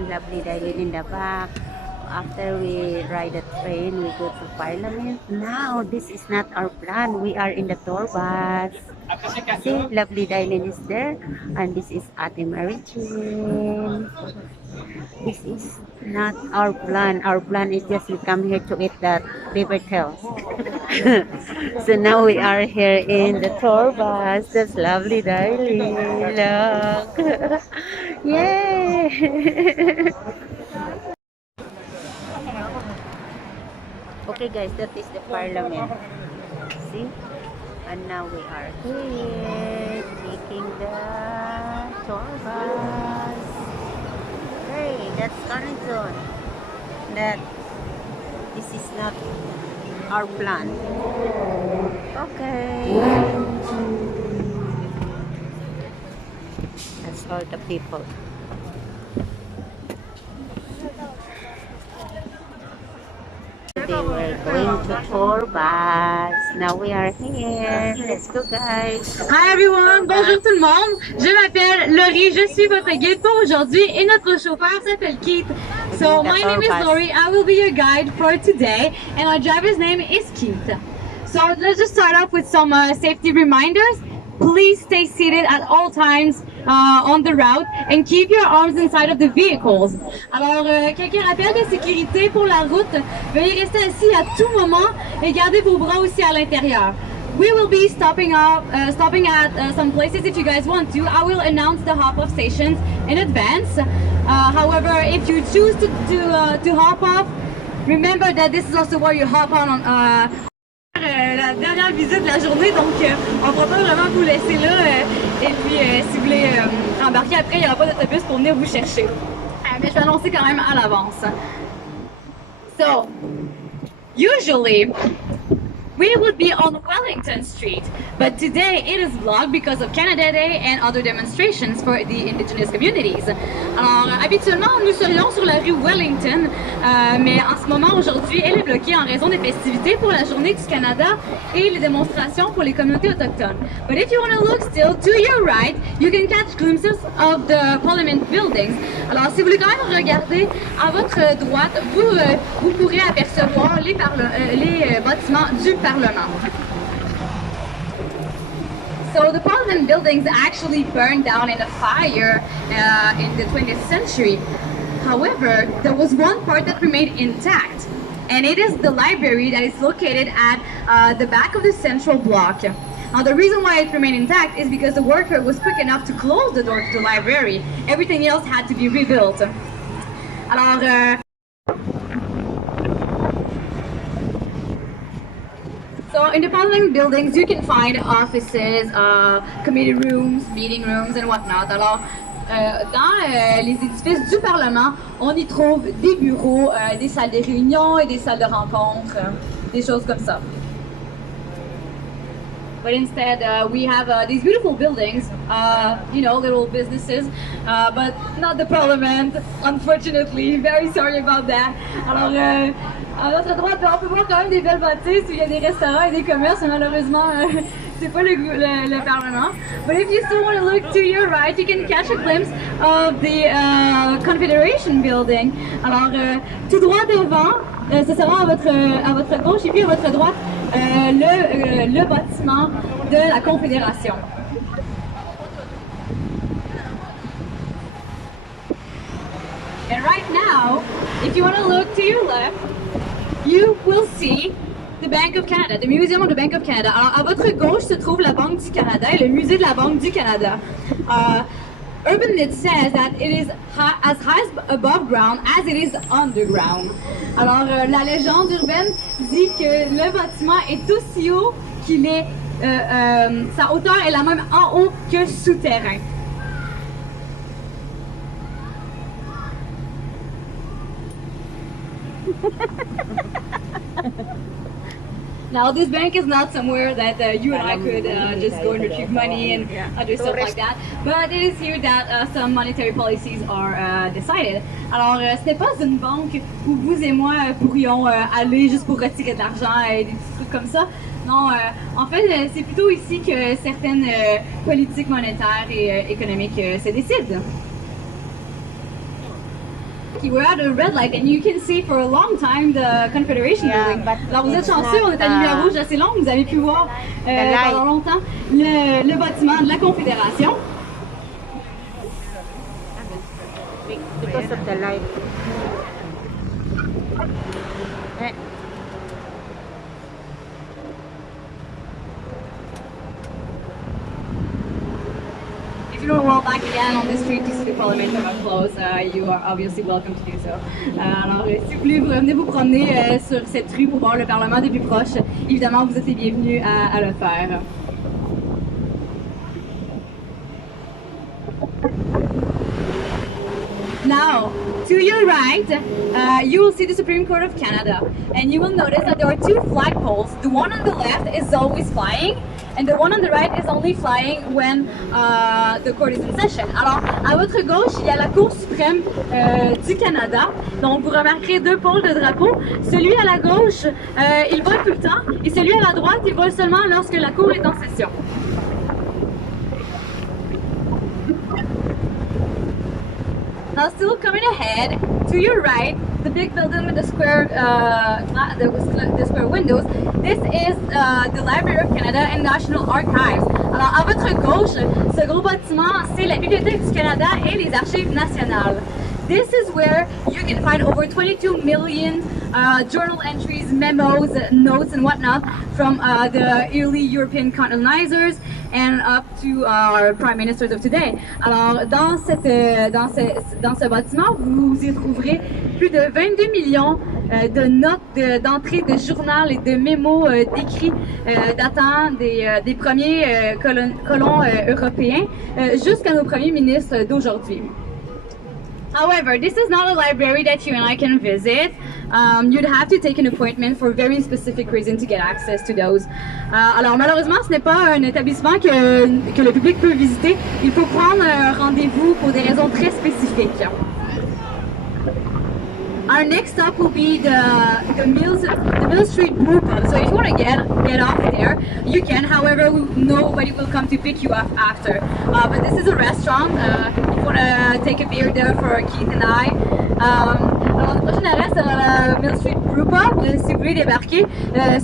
and lovely dining in the back. After we ride the train, we go to Parliament. Now, this is not our plan. We are in the tour bus. See, lovely dining is there. And this is Ate Mary Jane. This is not our plan. Our plan is just we come here to eat that liver tails. So now we are here in the tour bus. That's lovely dining. Look. Yay! Okay guys, that is the Parliament. See? And now we are here taking the tour bus. Hey, that's Carrington. That this is not our plan. Okay. That's all the people. Today we're going to tour bus. Now we are here. Let's go, guys. Hi everyone, bonjour tout le monde. Je m'appelle Laurie, je suis votre guide pour aujourd'hui et notre chauffeur s'appelle Keith. So my name is Laurie, I will be your guide for today and our driver's name is Keith. So let's just start off with some safety reminders. Please stay seated at all times on the route and keep your arms inside of the vehicles. Alors, quelques rappels de sécurité pour la route. Veuillez rester assis à tout moment et gardez vos bras aussi à l'intérieur. We will be stopping at some places if you guys want to. I will announce the hop-off stations in advance. However, if you choose to hop off, remember that this is also where you hop on la dernière visite de la journée, donc on ne va pas vraiment vous laisser là. Et puis, si vous voulez embarquer après, il n'y aura pas d'autobus pour venir vous chercher. Mais je vais annoncer quand même à l'avance. So, usually, we would be on Wellington Street, but today it is blocked because of Canada Day and other demonstrations for the indigenous communities. Alors, habituellement, nous serions sur la rue Wellington, mais en ce moment, aujourd'hui, elle est bloquée en raison des festivités pour la Journée du Canada et les démonstrations pour les communautés autochtones. But if you want to look still to your right, you can catch glimpses of the Parliament buildings. Alors, si vous voulez quand même regarder à votre droite, vous pourrez apercevoir les bâtiments du Parlement. So the Parliament buildings actually burned down in a fire in the 20th century. However, there was one part that remained intact, and it is the library that is located at the back of the central block. Now, the reason why it remained intact is because the worker was quick enough to close the door to the library. Everything else had to be rebuilt. Alors, so in the Parliament buildings, you can find offices, committee rooms, meeting rooms, and whatnot. Alors, dans les édifices du Parlement, on y trouve des bureaux, des salles de réunion et des salles de rencontres, des choses comme ça. But instead, we have these beautiful buildings, you know, little businesses, but not the Parliament, unfortunately. Very sorry about that. Alors, à notre droite, on peut voir quand même des belles bâtisses où il y a des restaurants et des commerces, mais malheureusement, c'est pas le Parlement. But if you still want to look to your right, you can catch a glimpse of the Confederation building. Alors, tout droit devant, ce sera à votre gauche et puis à votre droite, le bâtiment de la Confédération. And right now, if you want to look to your left, you will see the Bank of Canada, the Museum of the Bank of Canada. Alors, à votre gauche se trouve la Banque du Canada et le musée de la Banque du Canada. Urban Myth says that it is as high above ground as it is underground. Alors, la légende urbaine dit que le bâtiment est aussi haut qu'il est, sa hauteur est la même en haut que souterrain. Now, this bank is not somewhere that you and I could just go and retrieve money and do stuff like that, but it is here that some monetary policies are decided. Alors, ce n'est pas une banque où vous et moi pourrions aller juste pour retirer de l'argent et des petits trucs comme ça. Non, en fait, c'est plutôt ici que certaines politiques monétaires et économiques se décident. risky. We're at a red light and you can see for a long time the Confederation building. Alors vous êtes chanceux, on est à lumière rouge assez longue, vous avez pu voir pendant longtemps le bâtiment de la Confédération. Because of the light. If you don't walk back again on the street to see the Parliament up close, you are obviously welcome to do so. Alors, si vous voulez venez vous promener sur cette rue pour voir le Parlement de plus proche, évidemment, vous êtes les bienvenus à le faire. Now, to your right, you will see the Supreme Court of Canada, and you will notice that there are two flagpoles. The one on the left is always flying, and the one on the right is only flying when the court is in session. Alors, à votre gauche, il y a la Cour suprême du Canada. Donc, vous remarquerez deux pôles de drapeau. Celui à la gauche, il vole tout le temps, et celui à la droite, il vole seulement lorsque la Cour est en session. Now, still coming ahead, to your right, the big building with the square windows, this is the Library of Canada and National Archives. Alors, à votre gauche, ce gros bâtiment, c'est la Bibliothèque du Canada et les Archives nationales. This is where you can find over 22 million journal entries, memos, notes, and whatnot from the early European colonizers and up to our prime ministers of today. Alors, dans ce bâtiment, vous y trouverez plus de 22 millions de notes d'entrées de journal et de mémos d'écrits datant des premiers colons européens jusqu'à nos premiers ministres d'aujourd'hui. However, this is not a library that you and I can visit. You'd have to take an appointment for very specific reason to get access to those. Alors malheureusement, ce n'est pas un établissement que le public peut visiter. Il faut prendre un rendez-vous pour des raisons très spécifiques. Our next stop will be the Mill Street Group. So if you want to get off there, you can. However, nobody will come to pick you up after. But this is a restaurant. If you want to take a beer there for Keith and I. Alors le prochain arrêt sera la Mill Street Group. Si vous voulez débarquer,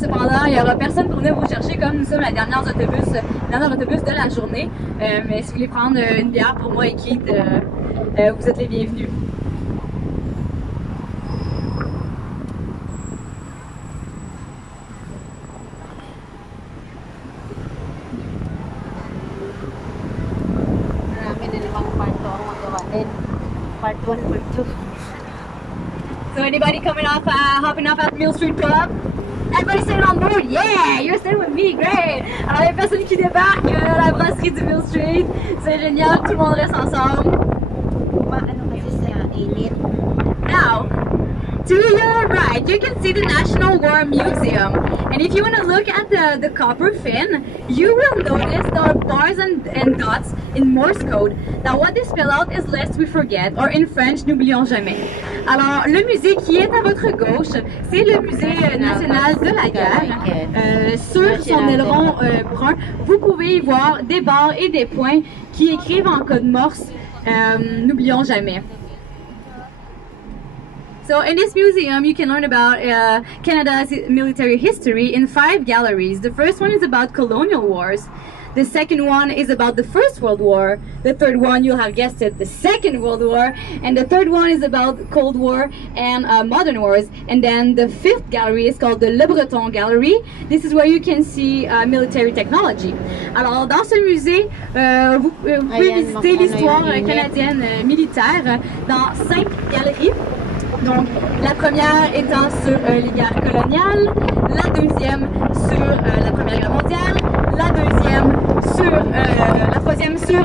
cependant, il n'y aura personne pour venir vous chercher comme nous sommes le dernier autobus de la journée. Mais si vous voulez prendre une bière pour moi et Keith, vous êtes les bienvenus. Part 1, part 2. So anybody hopping off at Mill Street Club? Everybody staying on board? Yeah, you're staying with me, great! Alors il y a personne qui débarque à la brasserie du Mill Street. C'est génial, tout le monde reste ensemble. Now, to your right, you can see the National War Museum. And if you want to look at the copper fin, you will notice there are bars and dots in Morse code. Now, what they spell out is lest we forget, or in French, n'oublions jamais. Alors, le musée qui est à votre gauche, c'est le musée national de la guerre. Sur son aileron brun, vous pouvez y voir des barres et des points qui écrivent en code Morse, n'oublions jamais. So in this museum, you can learn about Canada's military history in 5 galleries. The first one is about colonial wars. The second one is about the First World War. The third one, you'll have guessed it, the Second World War. And the third one is about Cold War and modern wars. And then the fifth gallery is called the Le Breton Gallery. This is where you can see military technology. Alors, dans ce musée, vous pouvez visiter l'histoire canadienne militaire dans 5 galeries. Donc, la première étant sur les guerres coloniales, la deuxième sur la Première Guerre mondiale, la troisième sur